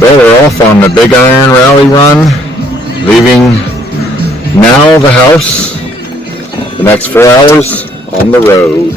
Well, we're off on the Big Iron Rally run, leaving now the house, the next 4 hours on the road.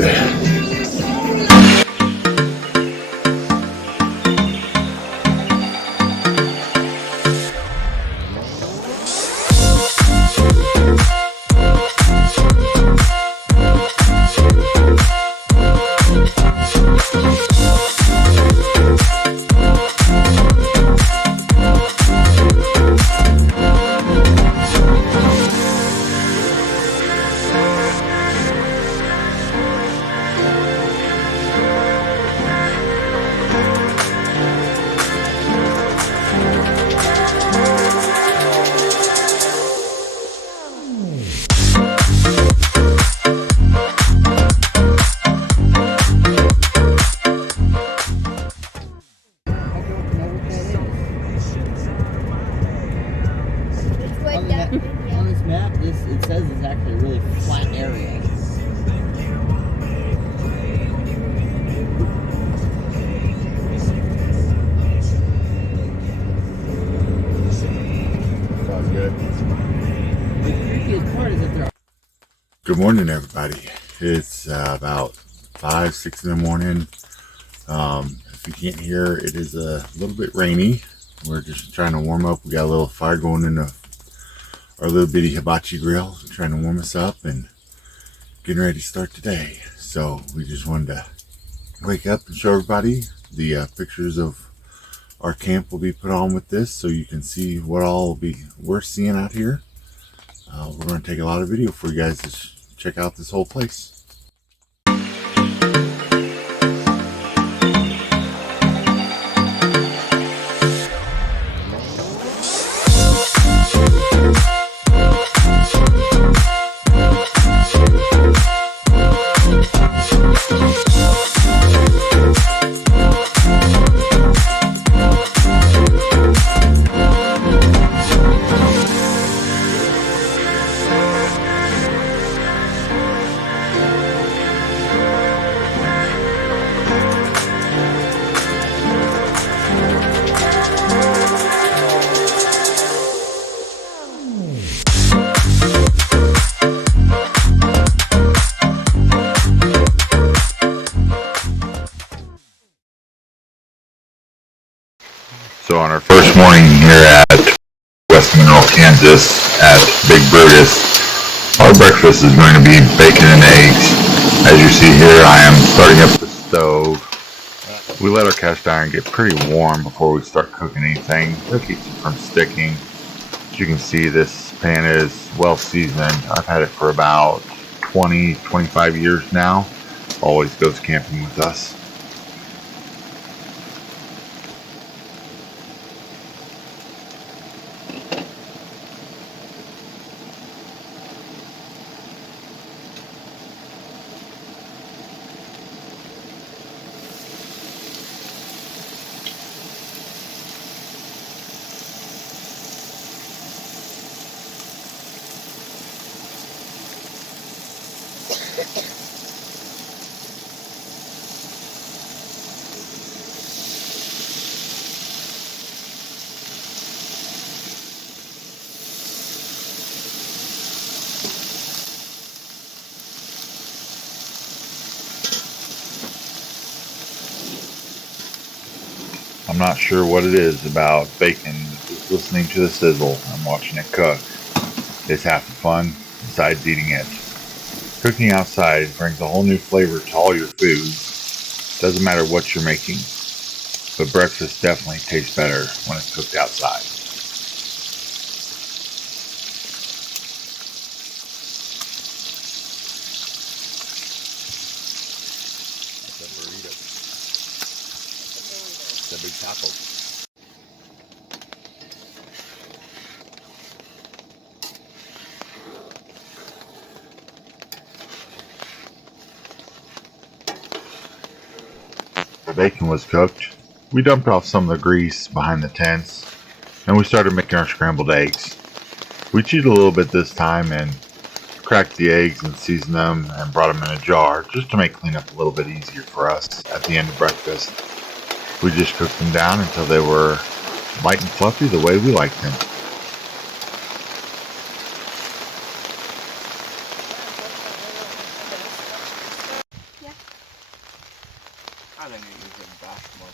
On this map, it says it's actually a really flat area. Sounds good. The trickiest part is that there are... Good morning, everybody. It's about 5, 6 in the morning. If you can't hear, it is a little bit rainy. We're just trying to warm up. We got a little fire going in our little bitty hibachi grill, trying to warm us up and getting ready to start today. So we just wanted to wake up and show everybody the pictures of our camp will be put on with this, so you can see what all we're seeing out here. We're going to take a lot of video for you guys to check out this whole place. So on our first morning here at West Mineral, Kansas at Big Brutus, our breakfast is going to be bacon and eggs. As you see here, I am starting up the stove. We let our cast iron get pretty warm before we start cooking anything. That keeps it from sticking. As you can see, this pan is well seasoned. I've had it for about 20-25 years now. Always goes camping with us. I'm not sure what it is about bacon, just listening to the sizzle and watching it cook is half the fun besides eating it. Cooking outside brings a whole new flavor to all your foods. Doesn't matter what you're making. but breakfast definitely tastes better when it's cooked outside. That's a burrito. It's a big taco. The bacon was cooked. We dumped off some of the grease behind the tents, and we started making our scrambled eggs. We cheated a little bit this time and cracked the eggs and seasoned them and brought them in a jar just to make cleanup a little bit easier for us at the end of breakfast. We just cooked them down until they were light and fluffy the way we liked them. I think you use it basketball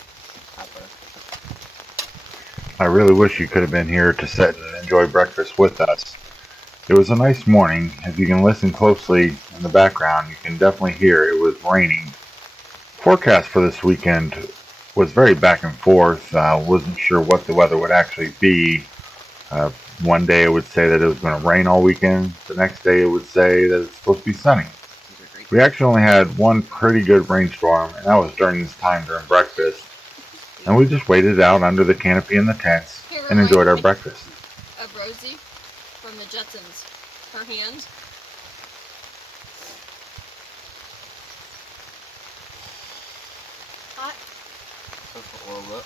pepper. I really wish you could have been here to sit and enjoy breakfast with us. It was a nice morning. If you can listen closely in the background, you can definitely hear it was raining. Forecast for this weekend was very back and forth. Wasn't sure what the weather would actually be. One day it would say that it was going to rain all weekend. The next day it would say that it's supposed to be sunny. We actually only had one pretty good rainstorm, and that was during this time during breakfast. And we just waited out under the canopy in the tents and enjoyed our breakfast. Of Rosie from the Jetsons. Her hand. Hot. Just a little bit.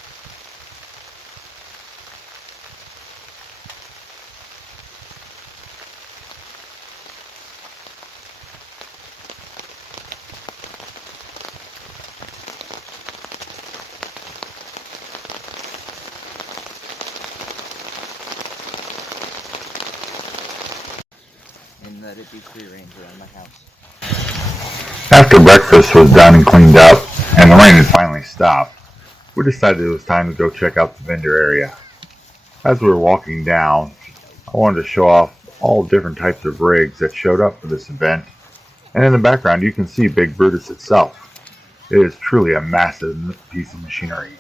And let it be free range around my house. After breakfast was done and cleaned up, and the rain had finally stopped, we decided it was time to go check out the vendor area. As we were walking down, I wanted to show off all different types of rigs that showed up for this event, and in the background you can see Big Brutus itself. It is truly a massive piece of machinery.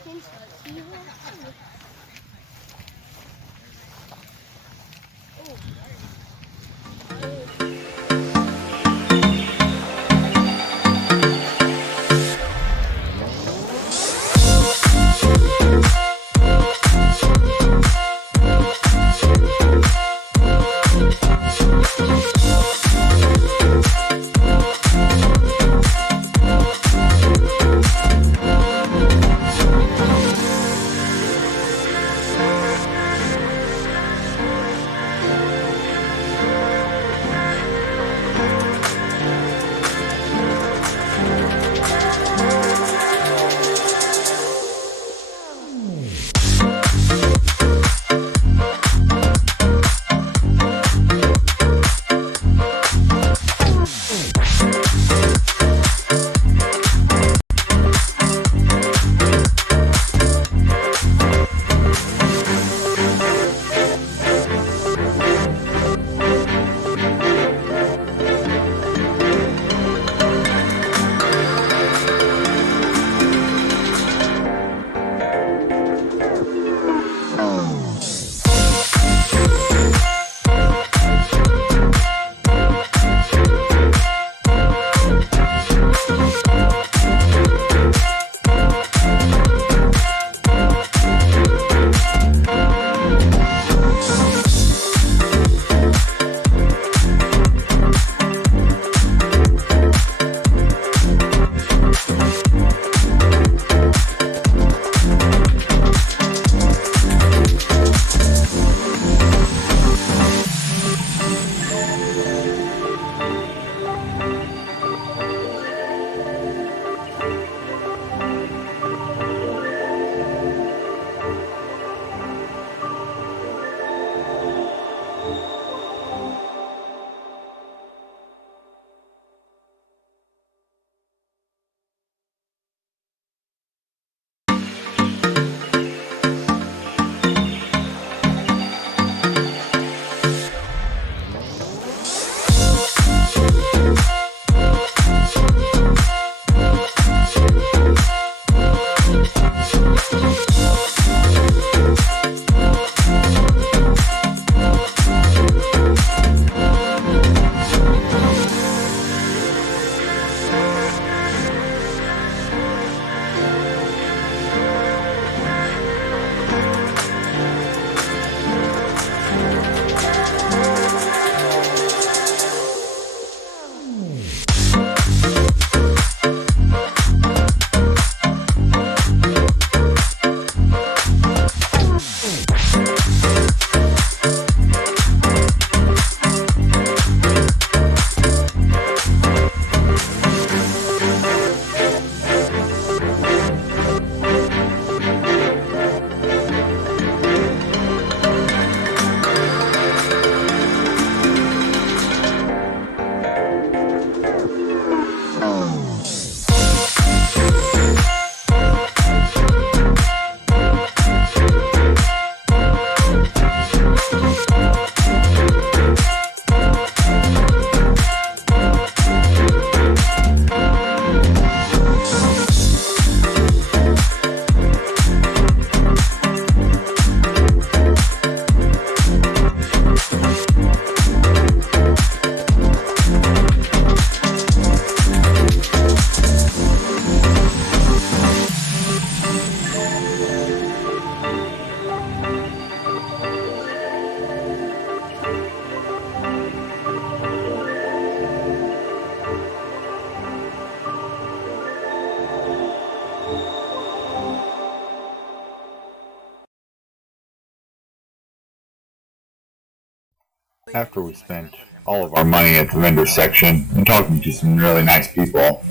After we spent all of our money at the vendor section and talking to some really nice people,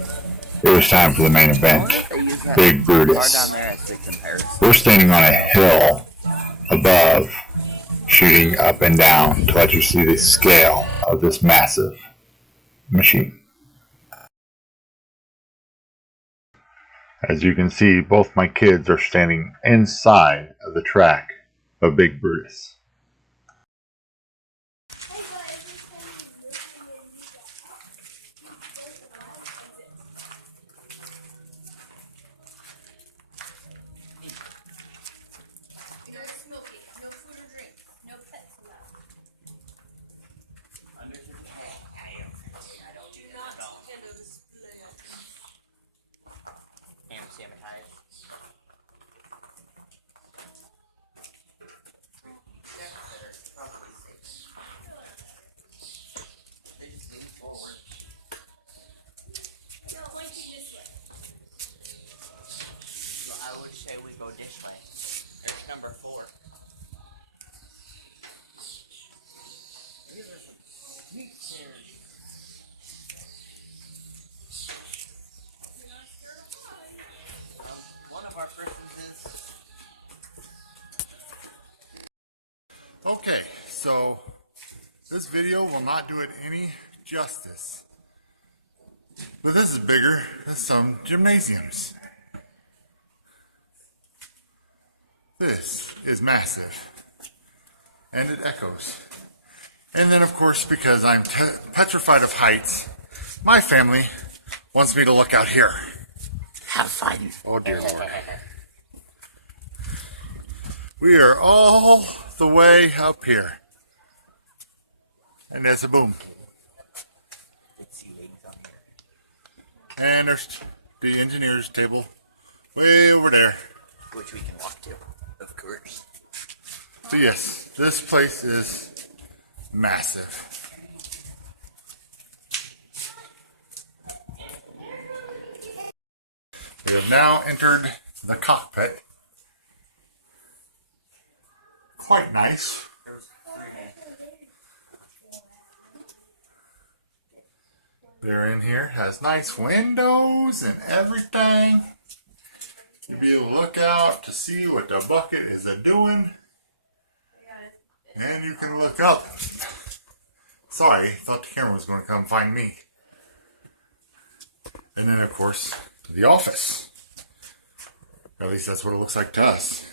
it was time for the main event, Big Brutus. We're standing on a hill above, shooting up and down to let you see the scale of this massive machine. As you can see, both my kids are standing inside of the track of Big Brutus. This way. There's number 4. These are some neat stairs. One of our persons is. Okay, so this video will not do it any justice. But this is bigger than some gymnasiums. This is massive, and it echoes. And then, of course, because I'm petrified of heights, my family wants me to look out here. Have fun. Oh, dear Lord. We are all the way up here. And there's a boom. And there's the engineer's table way over there. Which we can walk to, of course. So yes, this place is massive. We have now entered the cockpit. Quite nice. They're in here, has nice windows and everything. You'll be able to look out to see what the bucket is doing. And you can look up. Sorry, thought the camera was going to come find me. And then, of course, the office. At least that's what it looks like to us.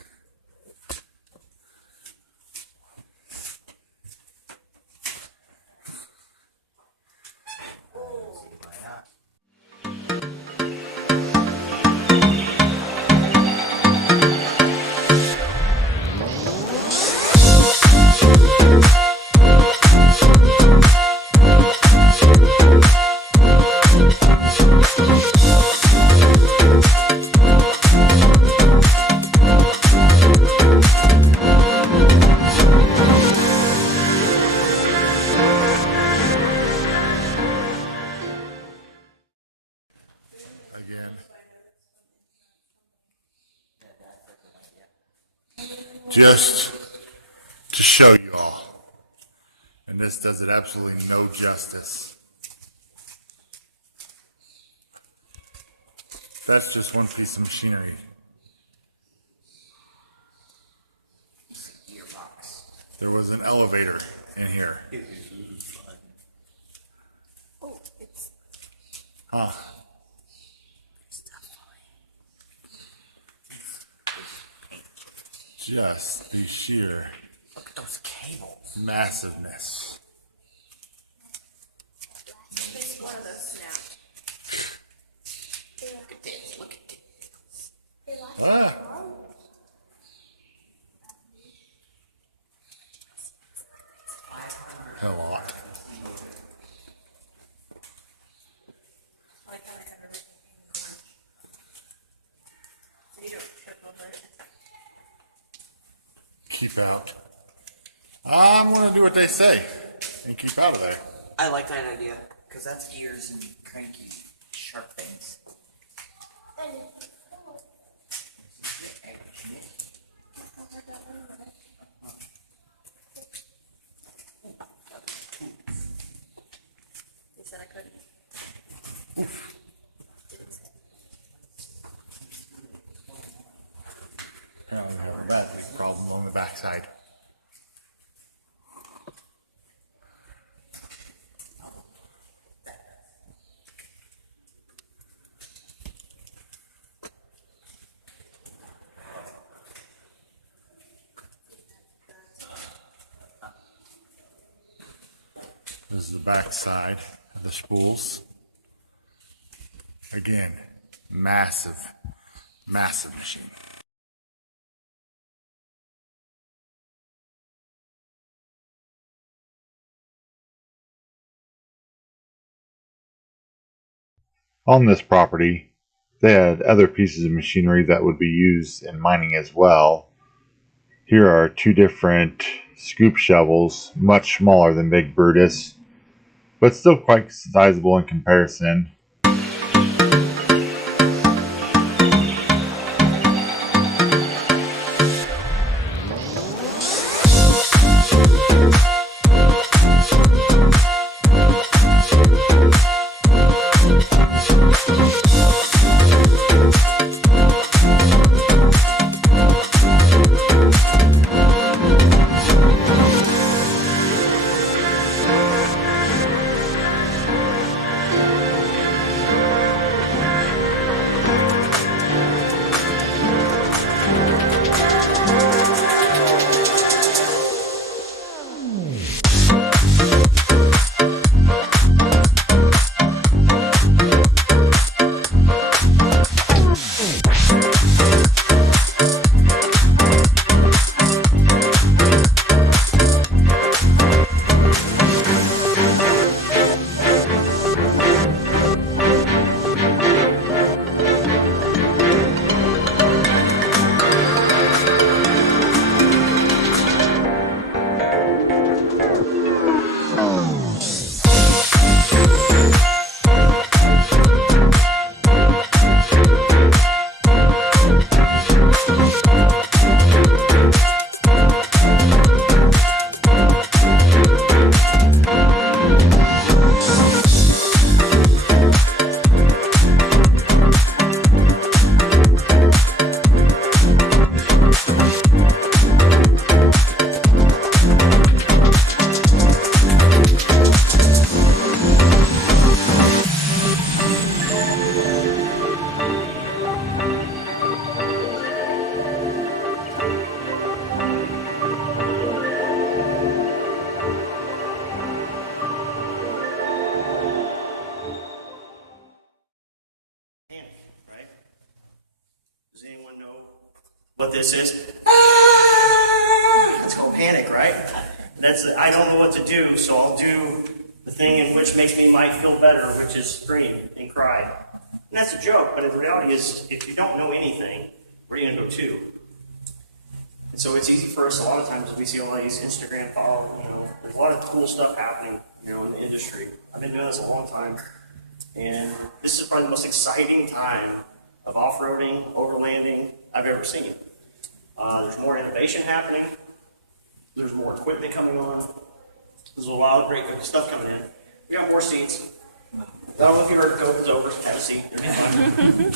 Just to show you all. And this does it absolutely no justice. That's just one piece of machinery. There was an elevator in here. Oh, it's. Huh. Just the sheer Look at those cables. massiveness. One of those snaps. Look at this. Look at this. Ah. A lot. Keep out. I'm going to do what they say and keep out of there. I like that idea, because that's gears and cranky, sharp things. problem along the backside. This is the back side of the spools. Again, massive, massive machine. On this property, they had other pieces of machinery that would be used in mining as well. Here are two different scoop shovels, much smaller than Big Brutus, but still quite sizable in comparison. Does anyone know what this is? It's called panic, right? I don't know what to do, so I'll do the thing in which makes me might feel better, which is scream and cry. And that's a joke, but the reality is, if you don't know anything, where are you gonna go to? And so it's easy for us. A lot of times we see a lot of these Instagram follow. There's a lot of cool stuff happening, in the industry. I've been doing this a long time, and this is probably the most exciting time of off-roading, overlanding I've ever seen. There's more innovation happening. There's more equipment coming on. There's a lot of great stuff coming in. We got more seats. I don't know if you heard COVID's over. Have a seat. It'll be fun.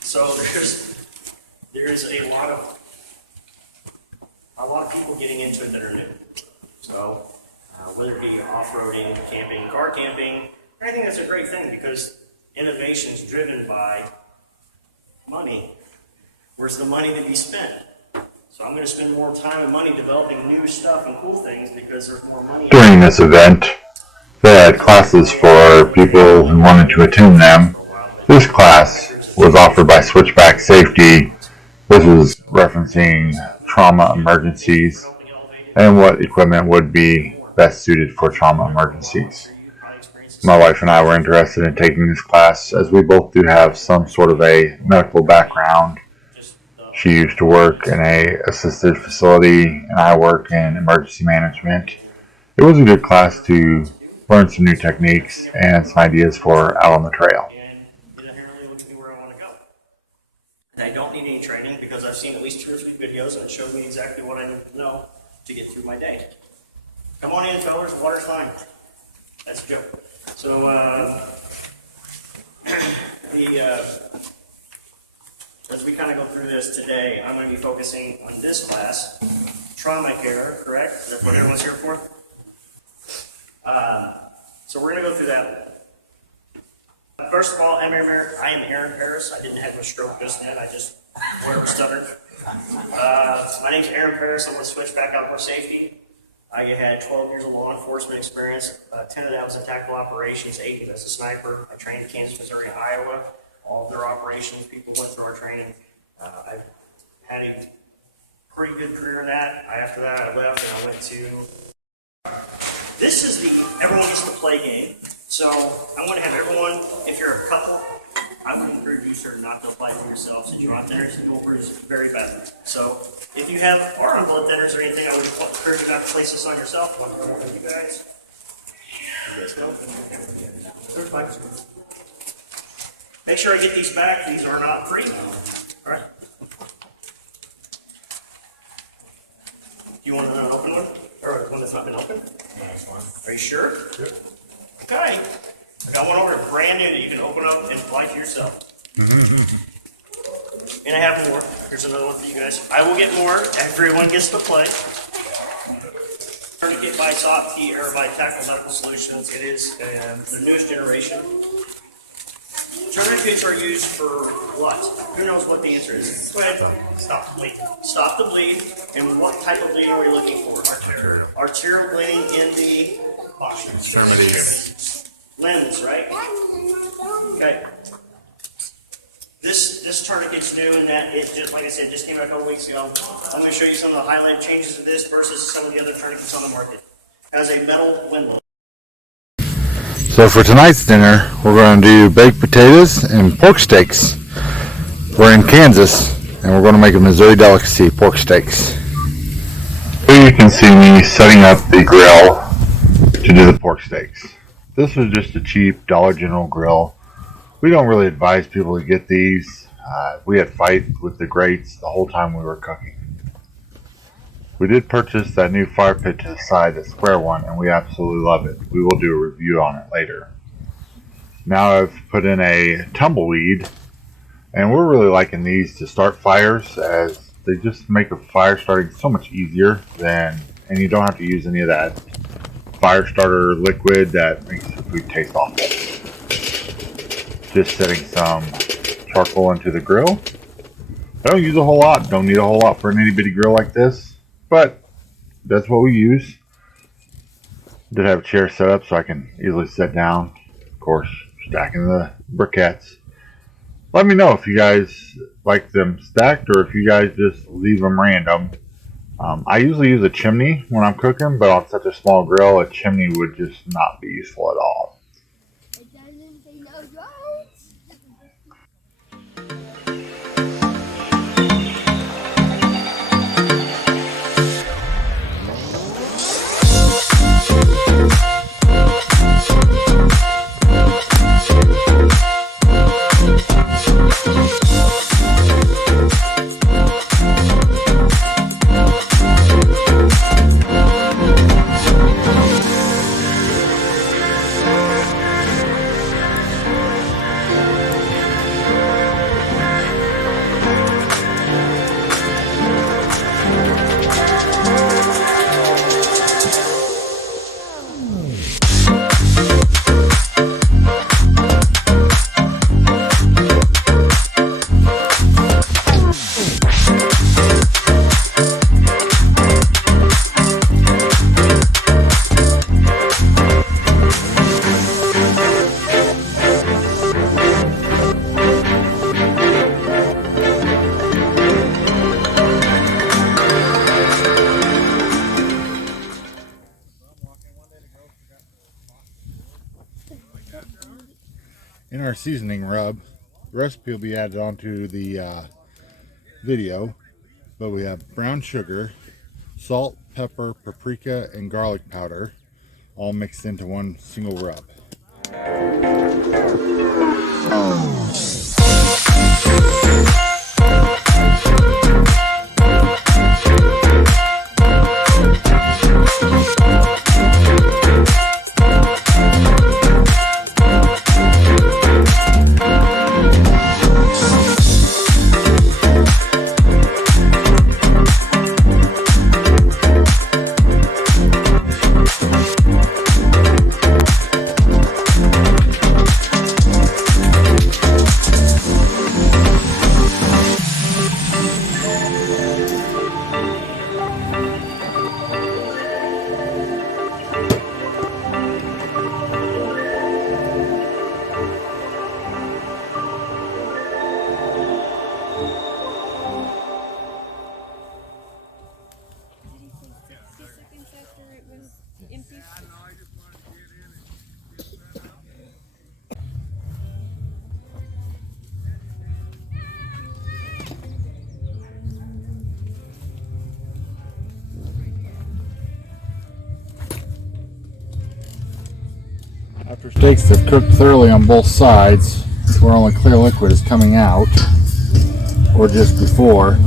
So there's a lot of people getting into it that are new. So whether it be off-roading, camping, car camping, I think that's a great thing because innovation is driven by money. Where's the money to be spent? So I'm going to spend more time and money developing new stuff and cool things because there's more money. During this event, they had classes for people who wanted to attend them. This class was offered by Switchback Safety. This was referencing trauma emergencies and what equipment would be best suited for trauma emergencies. My wife and I were interested in taking this class as we both do have some sort of a medical background. She used to work in a assisted facility and I work in emergency management. It was a good class to learn some new techniques and some ideas for out on the trail. And it inherently looks me where I want to go. And I don't need any training because I've seen at least 2 or 3 videos and it showed me exactly what I need to know to get through my day. Come on in, fellas, water's fine. That's a joke. So as we kind of go through this today, I'm going to be focusing on this class, trauma care, correct? That's what everyone's here for? So we're going to go through that. First of all, I am Aaron Paris. I didn't have a stroke just then. I just was stubborn. My name's Aaron Paris. I'm with Switchback Outdoor Safety. I had 12 years of law enforcement experience. 10 of that was in tactical operations, 8 as a sniper. I trained in Kansas, Missouri, and Iowa. All of their operations, people went through our training. I've had a pretty good career in that. After that, I left and I went to... This is the everyone gets to play game. So I'm going to have everyone, if you're a couple, I would encourage you, sir, not to apply for yourself since you're on thinners and go is very bad. So if you are on blood thinners or anything, I would encourage you not to place this on yourself. One for you guys. You guys know? There's my... Make sure I get these back. These are not free. All right. Do you want an open one? Or one that's not been opened? Nice one. Are you sure? Yep. Okay. I got one over here, brand new, that you can open up and apply to yourself. And I have more. Here's another one for you guys. I will get more. Everyone gets to play. Tourniquet by Sofkey Aerovite Tactical Medical Solutions. It is the newest generation. Tourniquets are used for what? Who knows what the answer is? Go ahead. Stop the bleed. Stop the bleed. And what type of bleeding are we looking for? Arterial. Arterial bleeding in the extremities. Limbs, right? Okay. This tourniquet's new in that it just, like I said, just came out a couple weeks ago. I'm going to show you some of the highlight changes of this versus some of the other tourniquets on the market. It has a metal windlass. So for tonight's dinner, we're going to do baked potatoes and pork steaks. We're in Kansas, and we're going to make a Missouri delicacy, pork steaks. Here you can see me setting up the grill to do the pork steaks. This was just a cheap Dollar General grill. We don't really advise people to get these. We had fight with the grates the whole time we were cooking. We did purchase that new fire pit to the side, the square one, and we absolutely love it. We will do a review on it later. Now I've put in a tumbleweed, and we're really liking these to start fires as they just make a fire starting so much easier and you don't have to use any of that fire starter liquid that makes the food taste awful. Just setting some charcoal into the grill. I don't use a whole lot, don't need a whole lot for an itty bitty grill like this. But that's what we use. Did have a chair set up so I can easily sit down. Of course, stacking the briquettes. Let me know if you guys like them stacked or if you guys just leave them random. I usually use a chimney when I'm cooking, but on such a small grill, a chimney would just not be useful at all. In our seasoning rub, the recipe will be added onto the video, but we have brown sugar, salt, pepper, paprika, and garlic powder all mixed into one single rub. After steaks have cooked thoroughly on both sides, where only clear liquid is coming out, or just before,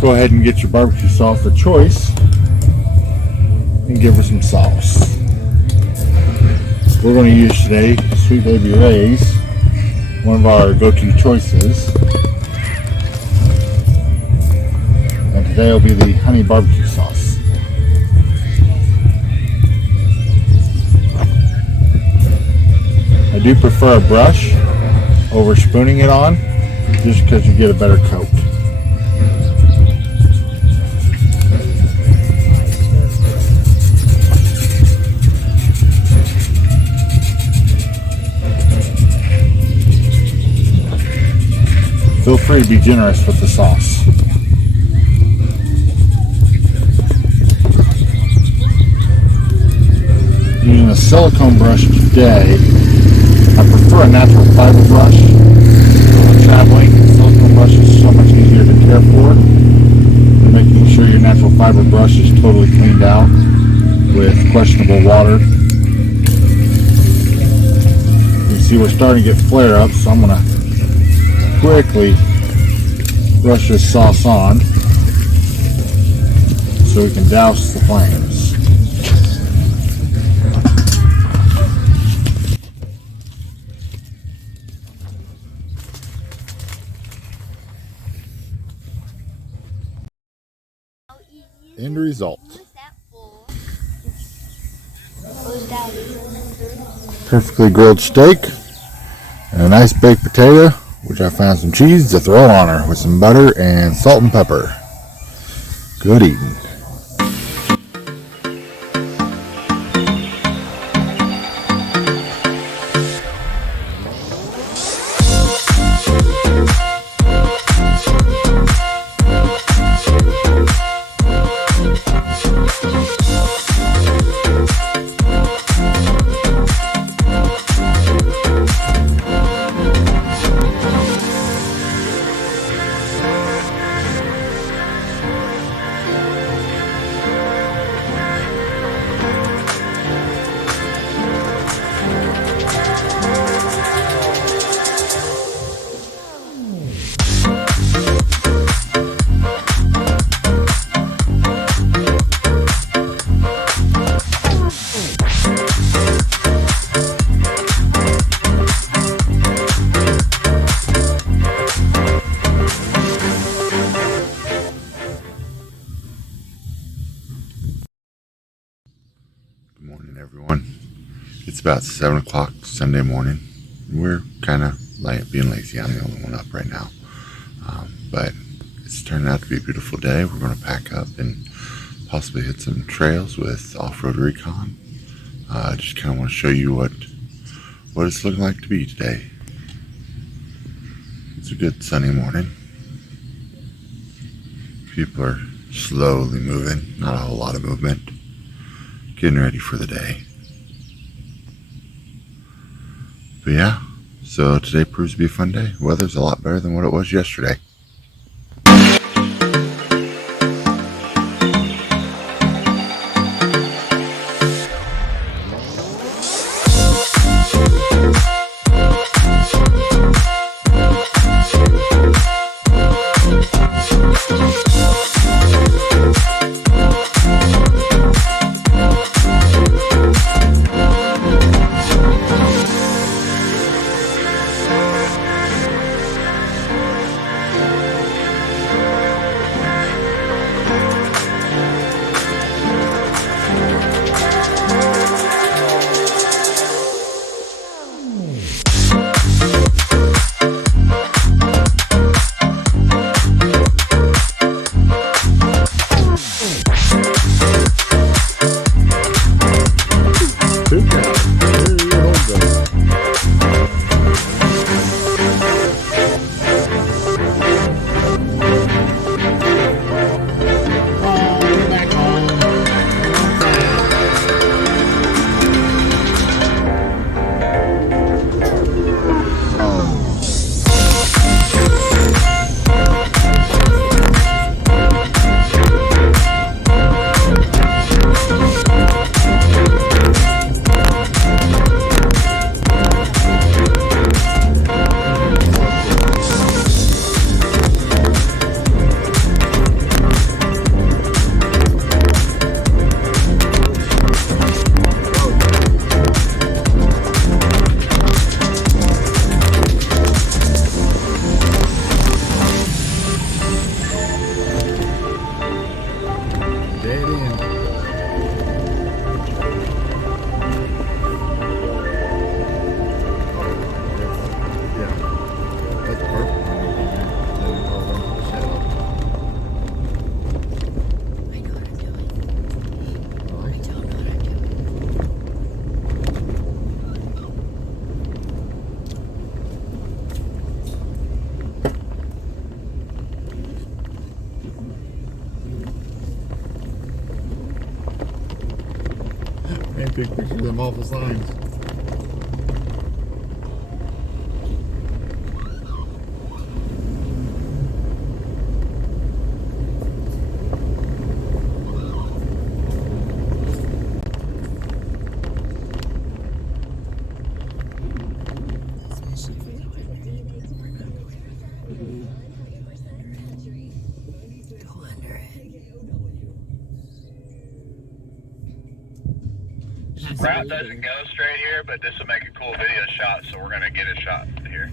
go ahead and get your barbecue sauce of choice and give her some sauce. We're going to use today Sweet Baby Ray's, one of our go-to choices. And today will be the honey barbecue sauce. I do prefer a brush over spooning it on, just because you get a better coat. Feel free to be generous with the sauce. Using a silicone brush today. I prefer a natural fiber brush. When traveling, silicone brush is so much easier to care for. And making sure your natural fiber brush is totally cleaned out with questionable water. You can see we're starting to get flare-ups, so I'm going to quickly brush this sauce on so we can douse the flames. End result. Perfectly grilled steak and a nice baked potato, which I found some cheese to throw on her with some butter and salt and pepper. Good eating. Good morning, everyone. It's about 7 o'clock Sunday morning. We're kind of being lazy. I'm the only one up right now. But it's turning out to be a beautiful day. We're going to pack up and possibly hit some trails with off-road recon. Just kind of want to show you what it's looking like to be today. It's a good sunny morning. People are slowly moving, not a whole lot of movement. Getting ready for the day. But yeah, so today proves to be a fun day. Weather's a lot better than what it was yesterday. Big picture of them awful signs. Route doesn't go straight here, but this will make a cool video shot, so we're gonna get a shot here.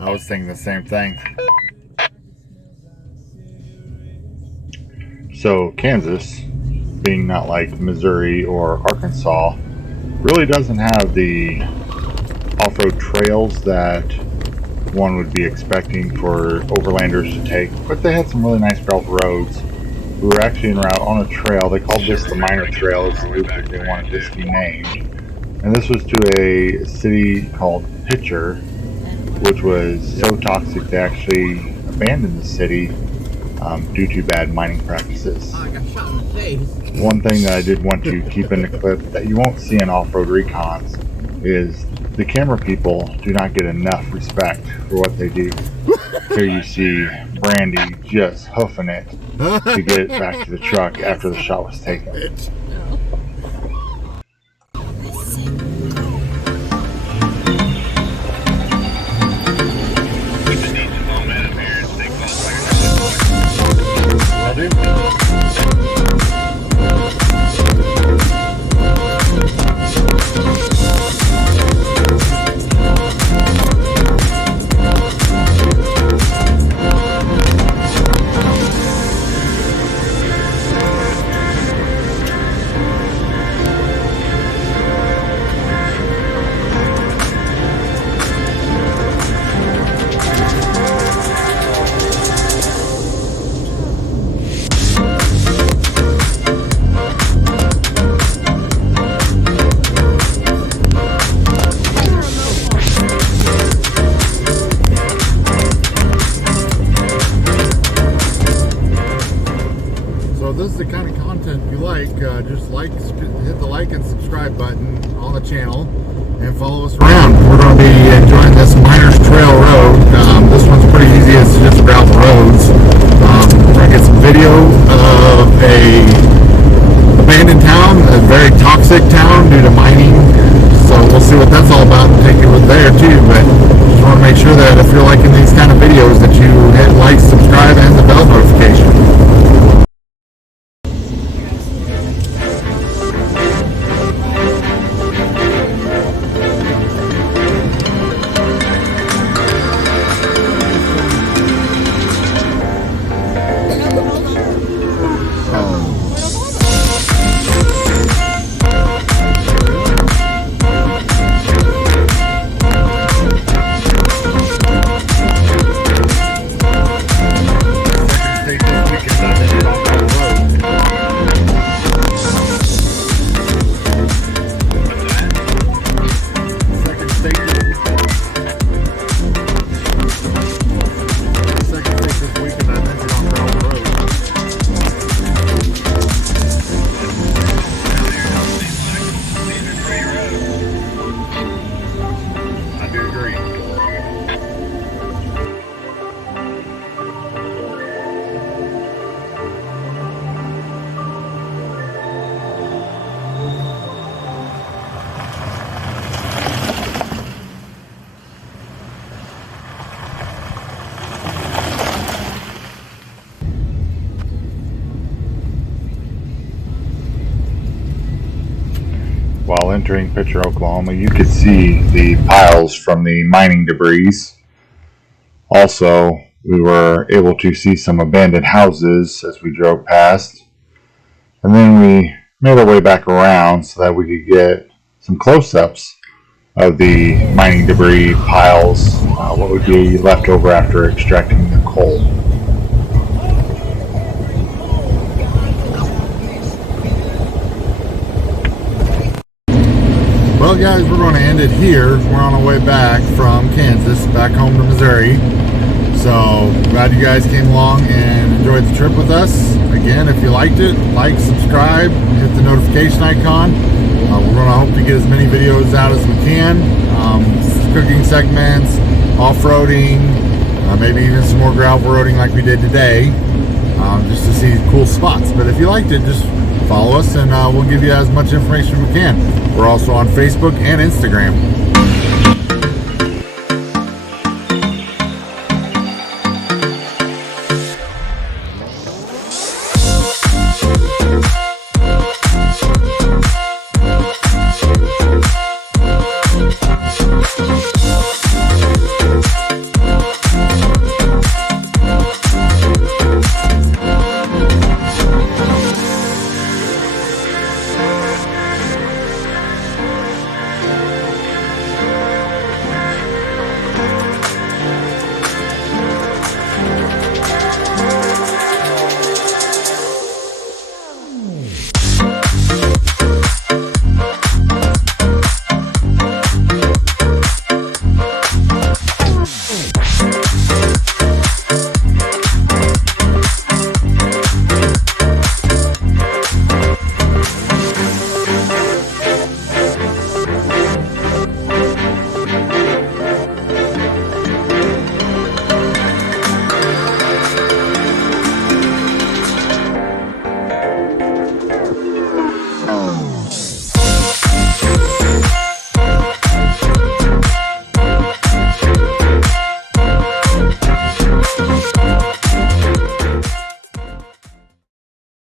I was thinking the same thing. So Kansas, being not like Missouri or Arkansas, really doesn't have the off-road trails that one would be expecting for overlanders to take, but they had some really nice gravel roads. We were actually en route on a trail. They called this the minor trail. It's the loop that they wanted this to be named. And this was to a city called Pitcher, which was so toxic they actually abandoned the city due to bad mining practices. Oh, I got shot in the face. One thing that I did want to keep in the clip that you won't see in off-road recons is the camera people do not get enough respect for what they do. Here you see Brandy just hoofing it to get it back to the truck after the shot was taken. We just need some momentum here and stay close like This is the kind of content you like, just hit the like and subscribe button on the channel and follow us around. We're going to be enjoying this Miners Trail Road. This one's pretty easy, it's just gravel roads. We're going to get some video of a abandoned town, a very toxic town due to mining. So we'll see what that's all about and take you there too. But just want to make sure that if you're liking these kind of videos that you hit like, subscribe, and the bell notification. While entering Pitcher, Oklahoma, you could see the piles from the mining debris. Also, we were able to see some abandoned houses as we drove past. And then we made our way back around so that we could get some close-ups of the mining debris piles, what would be left over after extracting the coal. Well guys, we're going to end it here. We're on our way back from Kansas, back home to Missouri. So glad you guys came along and enjoyed the trip with us. Again, if you liked it, like, subscribe, hit the notification icon. We're going to hope to get as many videos out as we can. Cooking segments, off-roading, maybe even some more gravel roading like we did today, just to see cool spots. But if you liked it, just follow us and we'll give you as much information as we can. We're also on Facebook and Instagram.